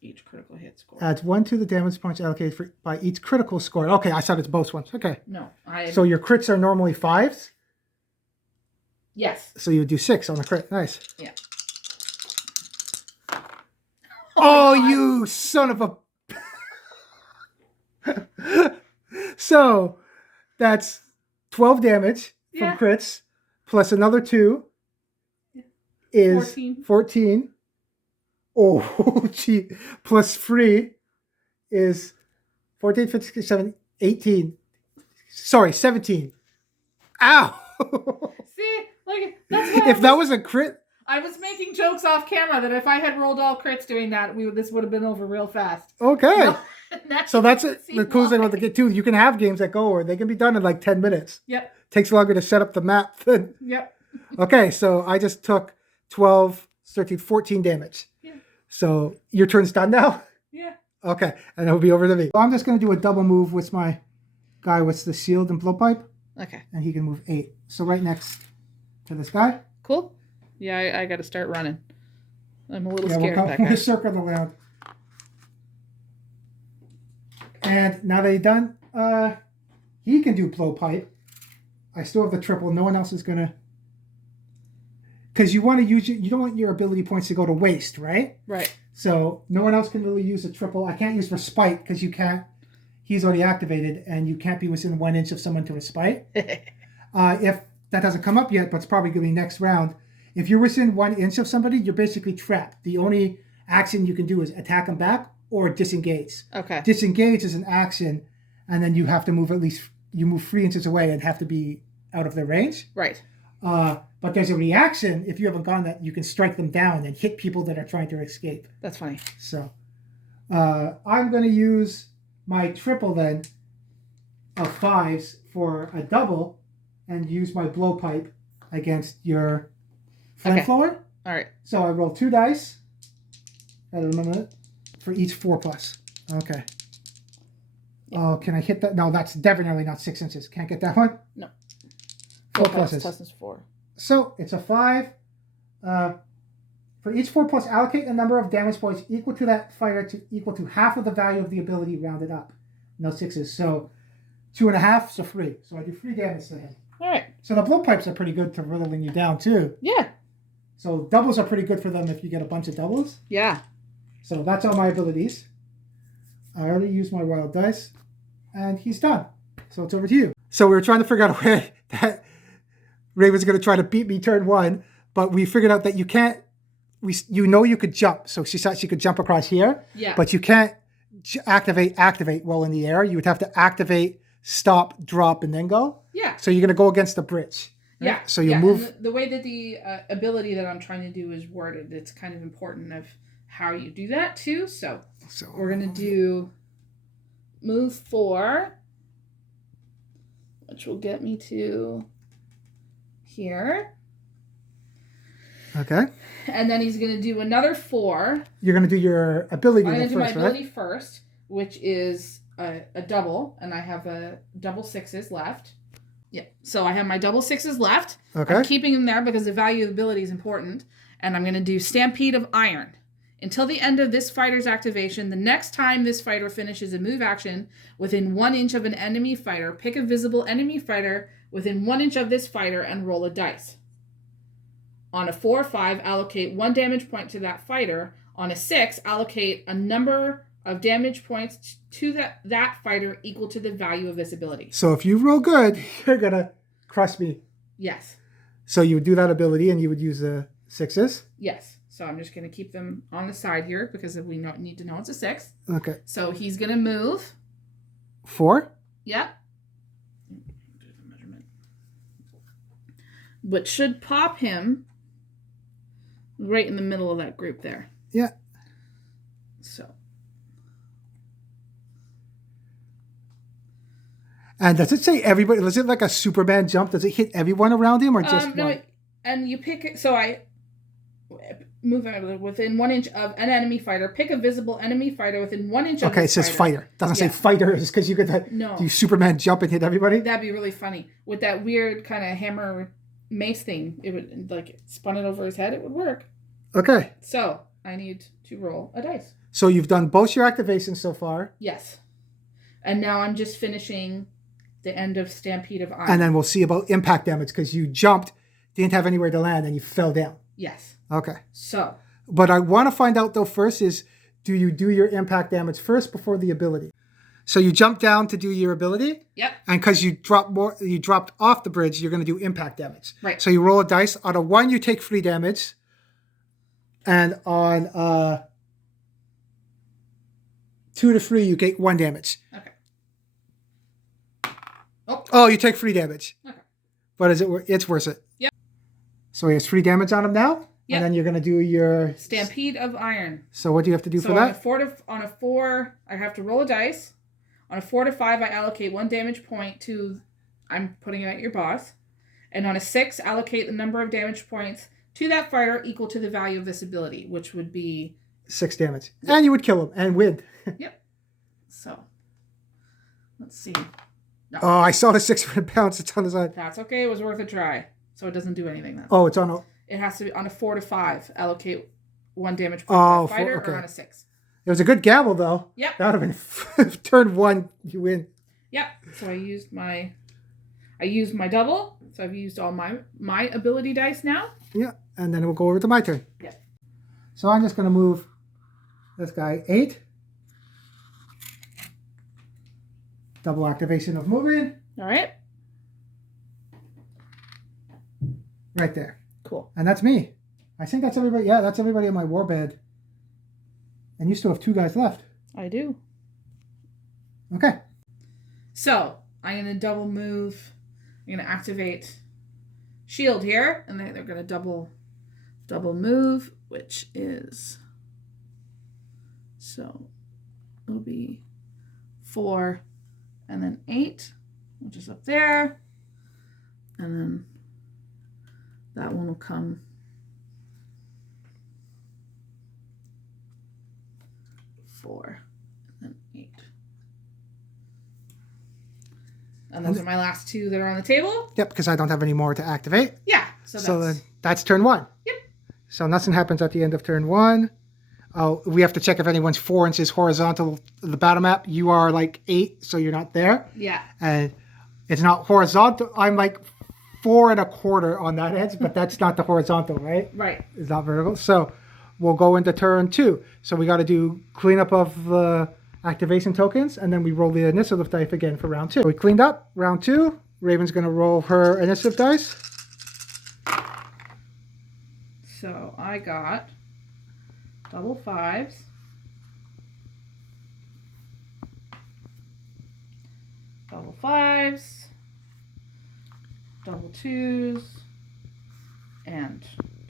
Each critical hit score. Adds 1 to the damage points allocated by each critical score. Okay, I thought it's both ones. Okay. No. So your crits are normally 5s? Yes. So you would do 6 on the crit. Nice. Yeah. Oh, you son of a... So that's 12 damage from crits plus another 2 is 14. Oh, gee. Plus 3 is 14, 15, 16, 18. Sorry, 17. Ow! See? Like, that's what if that was a crit... I was making jokes off camera that if I had rolled all crits doing that, this would have been over real fast. Okay. No, so that's it. The cool thing about the game, too. You can have games that go, or they can be done in like 10 minutes. Yep. Takes longer to set up the map than... Yep. Okay, so I just took 12, 13, 14 damage. Yeah. So your turn's done now? Yeah. Okay, and it'll be over to me. So I'm just going to do a double move with my guy with the shield and blowpipe. Okay. And he can move 8. So right next to this guy. Cool. Yeah, I got to start running. I'm a little scared of that guy. We'll circle the land. And now that he's done, he can do blowpipe. I still have the triple. No one else is going to... Because you want to use you don't want your ability points to go to waste, right? Right. So no one else can really use a triple. I can't use respite because you can't... He's already activated, and you can't be within 1 inch of someone to respite. If that doesn't come up yet, but it's probably going to be next round. If you're within 1 inch of somebody, you're basically trapped. The only action you can do is attack them back or disengage. Okay. Disengage is an action, and then you have to move you move 3 inches away and have to be out of their range. Right. But there's a reaction. If you haven't gone that, you can strike them down and hit people that are trying to escape. That's funny. So I'm going to use my triple then of 5s for a double and use my blowpipe against your flamethrower. Okay. All right. So I roll 2 dice. I don't remember it. For each 4+. Okay. Yeah. Oh, can I hit that? No, that's definitely not 6 inches. Can't get that one? No. 4 pluses. Toughness 4. So it's a 5. For each 4+, allocate a number of damage points equal to that fighter to equal to half of the value of the ability rounded up. No 6s. So 2.5, so 3. So I do 3 damage to him. All right. So the blowpipes are pretty good to whittling you down too. Yeah. So doubles are pretty good for them if you get a bunch of doubles. Yeah. So that's all my abilities. I already used my wild dice. And he's done. So it's over to you. So we were trying to figure out a way that Raven's going to try to beat me turn 1, but we figured out that you can't. You could jump, so she thought she could jump across here. Yeah. But you can't activate while in the air. You would have to activate, stop, drop, and then go. Yeah. So you're going to go against the bridge. Right? Yeah. So you move. And the way that the ability that I'm trying to do is worded, it's kind of important of how you do that too. So we're going to do move 4, which will get me to here. Okay. And then he's going to do another 4. You're going to do your ability I'm going to do my ability right? first, which is a double, and I have a double 6s left. Yeah, so I have my double 6s left. Okay. I'm keeping them there because the value of the ability is important. And I'm going to do Stampede of Iron. Until the end of this fighter's activation, the next time this fighter finishes a move action within 1 inch of an enemy fighter, pick a visible enemy fighter within 1 inch of this fighter and roll a dice. On a 4 or 5, allocate 1 damage point to that fighter. On a 6, allocate a number of damage points to that fighter equal to the value of this ability. So if you roll good, you're going to crush me. Yes. So you would do that ability and you would use the 6s? Yes. So I'm just going to keep them on the side here because we need to know it's a 6. Okay. So he's going to move. 4? Yep. Do the measurement. Which should pop him right in the middle of that group there. Yeah. So. And does it say everybody? Is it like a Superman jump? Does it hit everyone around him or just no, one? And you pick it. So I move within 1 inch of an enemy fighter. Pick a visible enemy fighter within 1 inch of Okay, it says fighter. Doesn't say fighters because you could do Superman jump and hit everybody. That'd be really funny. With that weird kind of hammer mace thing, it would spun it over his head. It would work. Okay. So I need to roll a dice. So you've done both your activations so far. Yes. And now I'm just finishing the end of Stampede of Iron. And then we'll see about impact damage because you jumped, didn't have anywhere to land, and you fell down. Yes. Okay. So. But I want to find out though first is, do you do your impact damage first before the ability? So you jump down to do your ability. Yep. And because you dropped off the bridge, you're going to do impact damage. Right. So you roll a dice. On a 1, you take 3 damage. And on 2 to 3, you get 1 damage. Okay. Oh, you take 3 damage. Okay. But it's worth it. Yep. So he has 3 damage on him now. Yep. And then you're going to do your Stampede of Iron. So what do you have to do for that? On a 4, I have to roll a dice. On a 4 to 5, I allocate 1 damage point to. I'm putting it at your boss. And on a 6, allocate the number of damage points to that fighter equal to the value of this ability, which would be 6 damage. And you would kill him and win. Yep. So let's see. No. Oh, I saw the 600 pounds. It's on the side. That's okay. It was worth a try. So it doesn't do anything then. Oh, it's on a. It has to be on a 4 to 5. Allocate 1 damage point to that fighter, okay. or on a 6. It was a good gamble though. Yep. That would have been turn 1. You win. Yep. So I used my double. So I've used all my ability dice now. Yeah, and then we'll go over to my turn. Yep. So I'm just going to move this guy 8. Double activation of moving. All right. Right there. Cool. And that's me. I think that's everybody. Yeah, that's everybody in my warband. And you still have 2 guys left. I do. Okay. So I'm going to double move. I'm going to activate shield here. And they're going to double move, which is. So it'll be 4 and then 8, which is up there. And then that one will come 4 and then 8. And those are my last 2 that are on the table. Yep, because I don't have any more to activate. Yeah. So then that's turn 1. Yep. So nothing happens at the end of turn 1. Oh, we have to check if anyone's 4 inches horizontal to the battle map. You are like 8, so you're not there. Yeah. And it's not horizontal. I'm like 4 1/4 on that edge, but that's not the horizontal, right? Right. It's not vertical. So we'll go into turn 2. So we got to do cleanup of the activation tokens, and then we roll the initiative dice again for round 2. We cleaned up round 2. Raven's going to roll her initiative dice. I got double 5s. Double 5s. Double 2s. And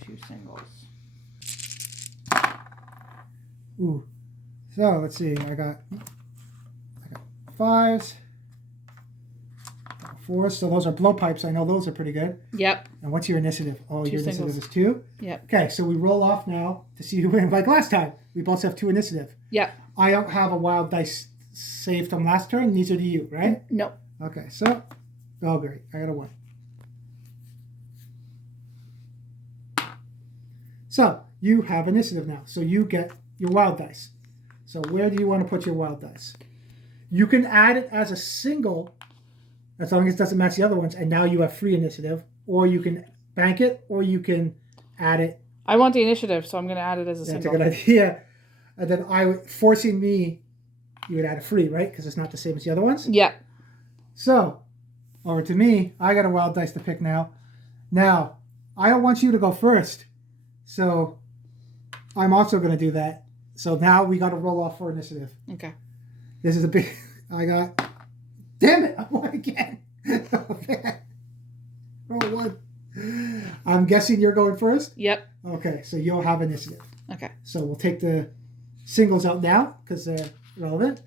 2 singles. Ooh. So let's see. I got 5s. 4s. So those are blowpipes. I know those are pretty good. Yep. And what's your initiative? Oh, 2 your singles. initiative is 2? Yep. Okay, so we roll off now to see who wins. Like last time, we both have 2 initiative. Yep. I don't have a wild dice saved from last turn. These are to you, right? No. Okay, so. Oh, great. I got a 1. So, you have initiative now. So, you get your wild dice. So, where do you want to put your wild dice? You can add it as a single, as long as it doesn't match the other ones, and now you have free initiative. Or you can bank it, or you can add it. I want the initiative, so I'm going to add it as a single. That's a good idea. And then forcing me, you would add a free, right? Because it's not the same as the other ones. Yeah. So, over to me. I got a wild dice to pick now. Now, I don't want you to go first. So, I'm also going to do that. So now we got to roll off for initiative. Okay. This is a big... I got... Damn it! I won again. Oh, man. Roll 1. I'm guessing you're going first? Yep. Okay, so you'll have initiative. Okay. So we'll take the singles out now because they're relevant.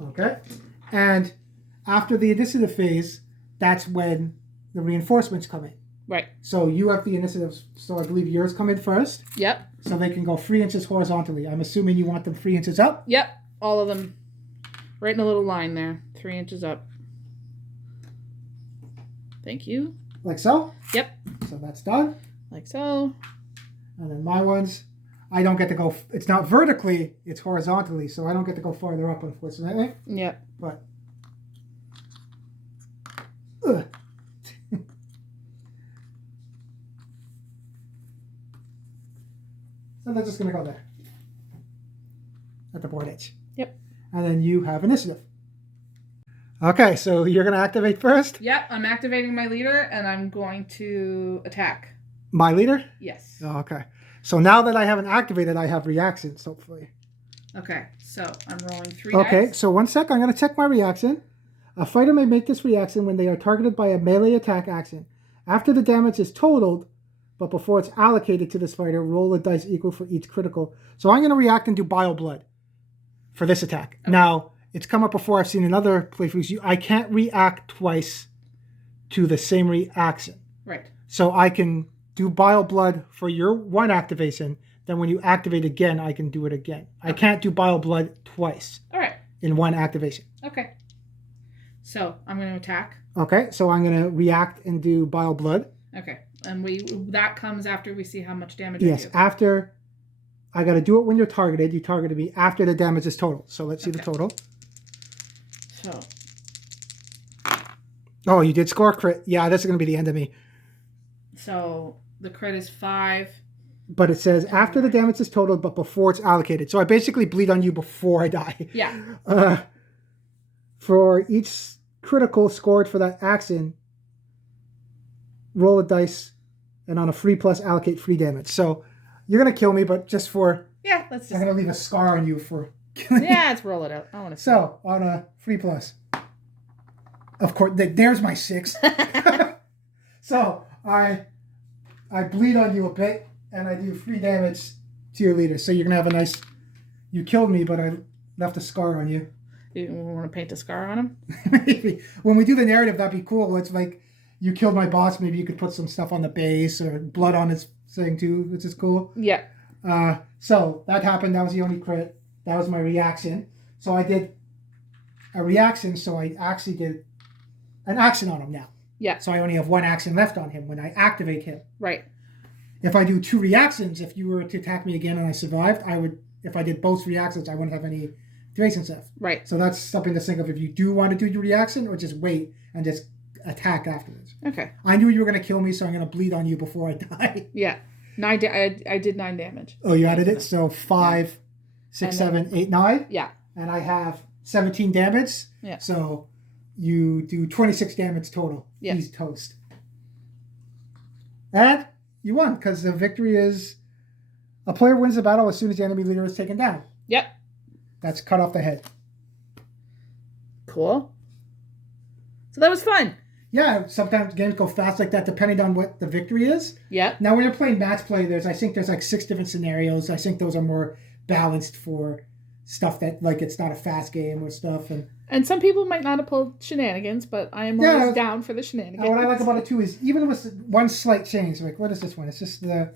Okay. And after the initiative phase, that's when the reinforcements come in. Right. So you have the initiatives. So I believe yours come in first. Yep. So they can go 3 inches horizontally. I'm assuming you want them 3 inches up? Yep. All of them. Right in a little line there. 3 inches up. Thank you. Like so? Yep. So that's done. Like so. And then my ones, I don't get to go, it's not vertically, it's horizontally, so I don't get to go farther up, unfortunately. Yep. But, ugh. So they're just going to go there. At the board edge. Yep. And then you have initiative. Okay, so you're going to activate first? Yep, I'm activating my leader, and I'm going to attack. My leader? Yes. Oh, okay. So now that I haven't activated, I have reactions, hopefully. Okay, so I'm rolling 3 Okay, dice. so 1 sec. I'm going to check my reaction. A fighter may make this reaction when they are targeted by a melee attack action. After the damage is totaled, but before it's allocated to this fighter, roll a dice equal for each critical. So I'm going to react and do Bile Blood for this attack. Okay. Now, it's come up before. I've seen in other playthroughs. I can't react twice to the same reaction. Right. So I can do Bile Blood for your 1 activation. Then when you activate again, I can do it again. Okay. I can't do Bile Blood twice. All right. In 1 activation. Okay. So I'm going to attack. Okay. So I'm going to react and do Bile Blood. Okay. And that comes after we see how much damage Yes. I do. After... I got to do it when you're targeted. You targeted me after the damage is total. So let's see the total. So. Oh, you did score crit. Yeah, that's going to be the end of me. So the crit is 5. But it says after the damage is totaled, but before it's allocated. So I basically bleed on you before I die. Yeah. For each critical scored for that action, roll a dice, and on a free plus allocate free damage. So you're going to kill me, but just for... Yeah, let's just... I'm going to leave a scar on you for killing me. Yeah, let's roll it out. I want to see. So, on a free plus. Of course, there's my 6. So, I bleed on you a bit, and I do free damage to your leader. So you're going to have a nice... You killed me, but I left a scar on you. You want to paint a scar on him? Maybe. When we do the narrative, that'd be cool. It's like, you killed my boss, maybe you could put some stuff on the base, or blood on his thing too, which is cool. Yeah. So that happened. That was the only crit. That was my reaction. So I did a reaction, so I actually did an action on him now. Yeah. So I only have 1 action left on him when I activate him. Right. If I do 2 reactions, if you were to attack me again and I survived, I would. If I did both reactions, I wouldn't have any activations left. Right. So that's something to think of if you do want to do your reaction, or just wait and just attack afterwards. Okay. I knew you were going to kill me, so I'm going to bleed on you before I die. Yeah. I did 9 damage. Oh, you added it? So 5, 6, 7, 8, 9? Yeah. And I have 17 damage. Yeah. So you do 26 damage total. Yeah. He's toast. And you won, because the victory is a player wins the battle as soon as the enemy leader is taken down. Yep. That's cut off the head. Cool. So that was fun. Yeah, sometimes games go fast like that depending on what the victory is. Yep. Now, when you're playing match play, I think there's like 6 different scenarios. I think those are more balanced for stuff that, like, it's not a fast game or stuff. And some people might not have pulled shenanigans, but I am always down for the shenanigans. What I like about it, too, is even with one slight change, like, what is this one? It's just the...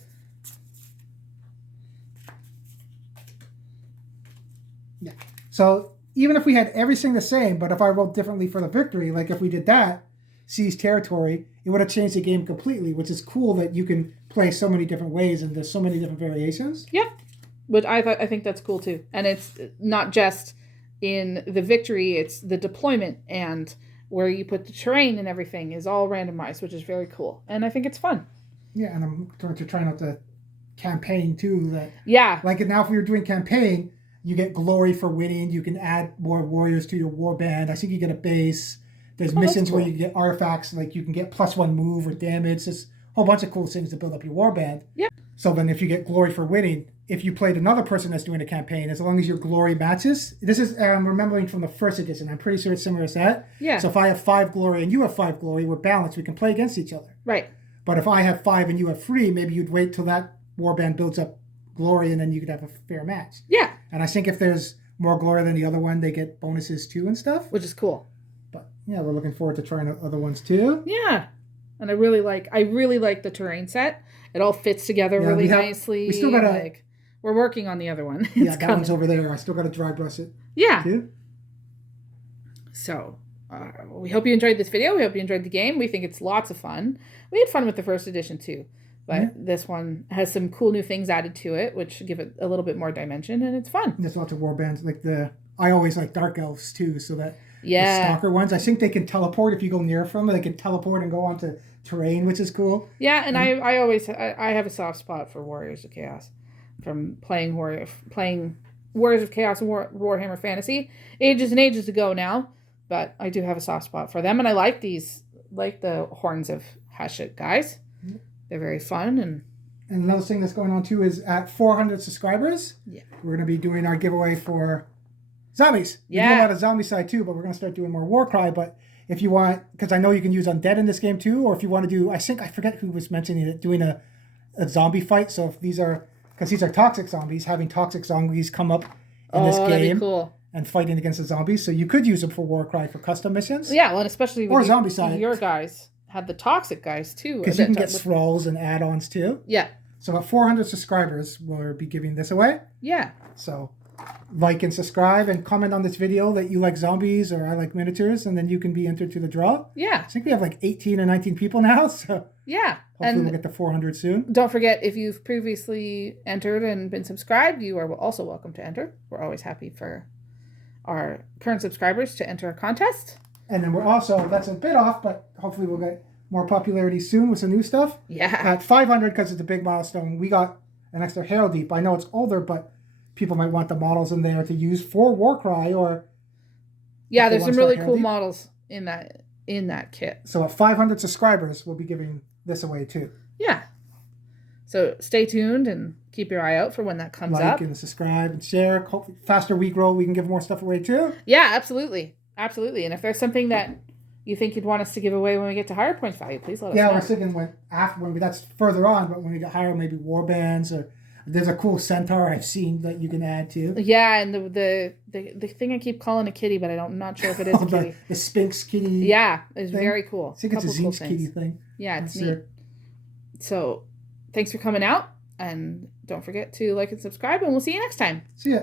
Yeah. So, even if we had everything the same, but if I rolled differently for the victory, like if we did that, seize territory, it would have changed the game completely, which is cool that you can play so many different ways and there's so many different variations. Yep. But I think that's cool too. And it's not just in the victory, it's the deployment and where you put the terrain and everything is all randomized, which is very cool. And I think it's fun. Yeah, and I'm going to try out the campaign too. Yeah. Like now if we were doing campaign, you get glory for winning. You can add more warriors to your warband. I think you get a base. There's missions where you get artifacts, like you can get +1 move or damage. There's a whole bunch of cool things to build up your warband. Yep. So then if you get glory for winning, if you played another person that's doing a campaign, as long as your glory matches, this is, I'm remembering from the first edition, I'm pretty sure it's similar to that. Yeah. So if I have 5 glory and you have 5 glory, we're balanced. We can play against each other. Right. But if I have 5 and you have 3, maybe you'd wait till that warband builds up glory and then you could have a fair match. Yeah. And I think if there's more glory than the other one, they get bonuses too and stuff. Which is cool. But yeah, we're looking forward to trying other ones too. Yeah. And I really like the terrain set. It all fits together really nicely. We still got we're working on the other one. Yeah, that one's over there. I still got to dry brush it. Yeah. Too. So we hope you enjoyed this video. We hope you enjoyed the game. We think it's lots of fun. We had fun with the first edition too. But this one has some cool new things added to it, which give it a little bit more dimension, and it's fun. There's lots of warbands. I always like dark elves too, so that the stalker ones, I think they can teleport if you go near them. They can teleport and go onto terrain, which is cool. Yeah, and I always have a soft spot for Warriors of Chaos from playing Warriors of Chaos and Warhammer Fantasy ages and ages ago now. But I do have a soft spot for them, and I like the Horns of Hashut guys. They're very fun. And another thing that's going on too is at 400 subscribers, we're going to be doing our giveaway for zombies. Yeah. We do a lot of zombie side too, but we're going to start doing more Warcry. But if you want, because I know you can use undead in this game too, or if you want to do, I forget who was mentioning it, doing a zombie fight. So if these are toxic zombies, having toxic zombies come up in this game. That'd be cool. And fighting against the zombies. So you could use them for Warcry for custom missions. Yeah, well, and especially with zombie side. Your guys had the toxic guys too. Because you can get thralls and add-ons too. Yeah. So at 400 subscribers, we'll be giving this away. Yeah. So like and subscribe and comment on this video that you like zombies or I like miniatures, and then you can be entered to the draw. Yeah. I think we have like 18 or 19 people now, so yeah. Hopefully we'll get to 400 soon. Don't forget, if you've previously entered and been subscribed, you are also welcome to enter. We're always happy for our current subscribers to enter a contest. And then we're also, that's a bit off, but hopefully we'll get more popularity soon with some new stuff. Yeah. At 500, because it's a big milestone, we got an extra Herald Deep. I know it's older, but people might want the models in there to use for Warcry or... Yeah, there's some really cool models in that kit. So at 500 subscribers, we'll be giving this away too. Yeah. So stay tuned and keep your eye out for when that comes up. Like and subscribe and share. Hopefully faster week roll, we can give more stuff away too. Yeah, absolutely. Absolutely. And if there's something that you think you'd want us to give away when we get to higher points value, please let us know. Yeah, we're thinking that's further on, but when we get higher, maybe Warbands or there's a cool centaur I've seen that you can add to. Yeah, and the thing I keep calling a kitty, but I'm not sure if it is a kitty. The Sphinx kitty. Yeah, it's very cool. I think it's a Zinx kitty thing. Yeah, it's neat. So thanks for coming out, and don't forget to like and subscribe, and we'll see you next time. See ya.